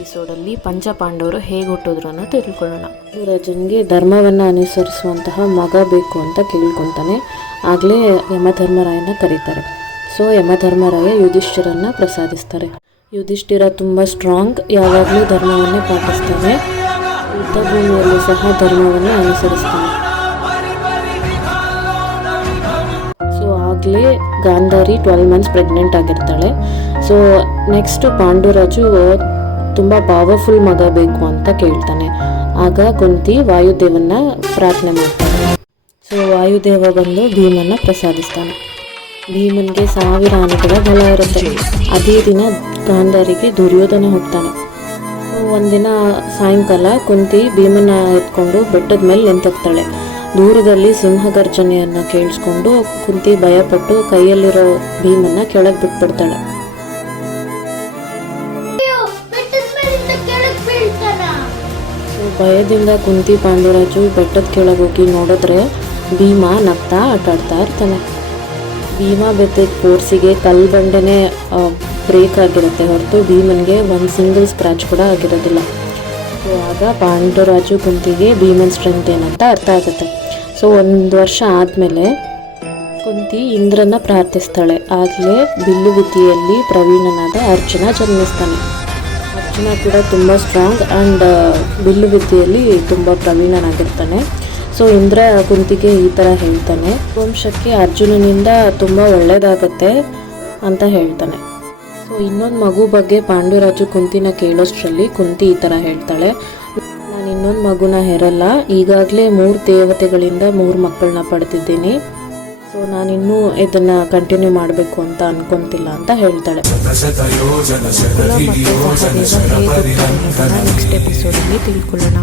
ಎಪಿಸೋಡಲ್ಲಿ ಪಂಚಪಾಂಡವರು ಹೇಗೆ ಹುಟ್ಟಿದ್ರು ಅನ್ನೋ ತಿಳ್ಕೊಳ್ಳೋಣ. ರಾಜನಿಗೆ ಧರ್ಮವನ್ನು ಅನುಸರಿಸುವಂತಹ ಮಗ ಬೇಕು ಅಂತ ಕೇಳ್ಕೊತಾನೆ. ಆಗಲೇ ಯಮಧರ್ಮರಾಯನ ಕರೀತಾರೆ. ಸೊ ಯಮಧರ್ಮರಾಯ ಯುಧಿಷ್ಠಿರನ್ನ ಪ್ರಸಾದಿಸ್ತಾರೆ. ಯುಧಿಷ್ಠಿರ ತುಂಬ ಸ್ಟ್ರಾಂಗ್, ಯಾವಾಗಲೂ ಧರ್ಮವನ್ನೇ ಪಾಟಿಸ್ತಾನೆ. ಯುದ್ಧ ಭೂಮಿಯಲ್ಲೂ ಸಹ ಧರ್ಮವನ್ನೇ ಅನುಸರಿಸ್ತಾನೆ. ಸೊ ಆಗಲೇ ಗಾಂಧಾರಿ 12 ಮಂತ್ಸ್ ಪ್ರೆಗ್ನೆಂಟ್ ಆಗಿರ್ತಾಳೆ. ಸೊ ನೆಕ್ಸ್ಟ್ ಪಾಂಡುರಾಜು ತುಂಬ ಪವರ್ಫುಲ್ ಮಗ ಬೇಕು ಅಂತ ಕೇಳ್ತಾನೆ. ಆಗ ಕುಂತಿ ವಾಯುದೇವನ್ನ ಪ್ರಾರ್ಥನೆ ಮಾಡ್ತಾನೆ. ಸೊ ವಾಯುದೇವ ಬಂದು ಭೀಮನ್ನ ಪ್ರಸಾದಿಸ್ತಾನೆ. ಭೀಮನ್ಗೆ 1000 ಆನೆಗಳ ಬಲ ಇರುತ್ತೆ. ಅದೇ ದಿನ ಗಾಂಧಾರಿಗೆ ದುರ್ಯೋಧನ ಹುಡ್ತಾನೆ. ಒಂದಿನ ಸಾಯಂಕಾಲ ಕುಂತಿ ಭೀಮನ್ನ ಎತ್ಕೊಂಡು ಬೆಟ್ಟದ ಮೇಲೆ ನಿಂತಿರ್ತಾಳೆ. ದೂರದಲ್ಲಿ ಸಿಂಹಗರ್ಜನೆಯನ್ನು ಕೇಳಿಸ್ಕೊಂಡು ಕುಂತಿ ಭಯಪಟ್ಟು ಕೈಯಲ್ಲಿರೋ ಭೀಮನ್ನ ಕೆಳಗೆ ಬಿಟ್ಬಿಡ್ತಾಳೆ. ಭಯದಿಂದ ಕುಂತಿ ಪಾಂಡುರಾಜು ಬೆಟ್ಟದ ಕೆಳಗೆ ಹೋಗಿ ನೋಡಿದ್ರೆ ಭೀಮ ನಗ್ತಾ ಆಟಾಡ್ತಾ ಇರ್ತಾನೆ. ಭೀಮ ಬೆತ್ತದ ಫೋರ್ಸಿಗೆ ಕಲ್ಲು ಬಂಡೆನೇ ಬ್ರೇಕ್ ಆಗಿರುತ್ತೆ ಹೊರತು ಭೀಮನ್ಗೆ ಒಂದು ಸಿಂಗಲ್ ಸ್ಕ್ರಾಚ್ ಕೂಡ ಆಗಿರೋದಿಲ್ಲ. ಸೊ ಆಗ ಪಾಂಡುರಾಜು ಕುಂತಿಗೆ ಭೀಮನ್ ಸ್ಟ್ರೆಂತ್ ಏನಂತ ಅರ್ಥ ಆಗುತ್ತೆ. ಸೊ 1 ವರ್ಷ ಆದಮೇಲೆ ಕುಂತಿ ಇಂದ್ರನ ಪ್ರಾರ್ಥಿಸ್ತಾಳೆ. ಆಗಲೇ ಬಿಲ್ಲು ವಿದ್ಯೆಯಲ್ಲಿ ಪ್ರವೀಣನಾದ ಅರ್ಜುನ ಜನ್ಮಿಸ್ತಾನೆ. ಅರ್ಜುನ ಕೂಡ ತುಂಬ ಸ್ಟ್ರಾಂಗ್ ಆ್ಯಂಡ್ ಬಿಲ್ಲು ವಿದ್ಯೆಯಲ್ಲಿ ತುಂಬ ಪ್ರವೀಣನಾಗಿರ್ತಾನೆ. ಸೊ ಇಂದ್ರ ಕುಂತಿಗೆ ಈ ಥರ ಹೇಳ್ತಾನೆ, ವಂಶಕ್ಕೆ ಅರ್ಜುನನಿಂದ ತುಂಬ ಒಳ್ಳೆಯದಾಗತ್ತೆ ಅಂತ ಹೇಳ್ತಾನೆ. ಸೊ ಇನ್ನೊಂದು ಮಗು ಬಗ್ಗೆ ಪಾಂಡುರಾಜು ಕುಂತಿನ ಕೇಳೋಷ್ಟರಲ್ಲಿ ಕುಂತಿ ಈ ಥರ ಹೇಳ್ತಾಳೆ, ನಾನು ಇನ್ನೊಂದು ಮಗುನ ಹೆರಲ್ಲ, ಈಗಾಗಲೇ 3 ದೇವತೆಗಳಿಂದ 3 ಮಕ್ಕಳನ್ನ ಪಡೆದಿದ್ದೀನಿ. ಸೊ ನಾನಿನ್ನೂ ಇದನ್ನು ಕಂಟಿನ್ಯೂ ಮಾಡಬೇಕು ಅಂತ ಅನ್ಕೊಂತಿಲ್ಲ ಅಂತ ಹೇಳ್ತಾಳೆ. ನೆಕ್ಸ್ಟ್ ಎಪಿಸೋಡಲ್ಲಿ ತಿಳ್ಕೊಳ್ಳೋಣ.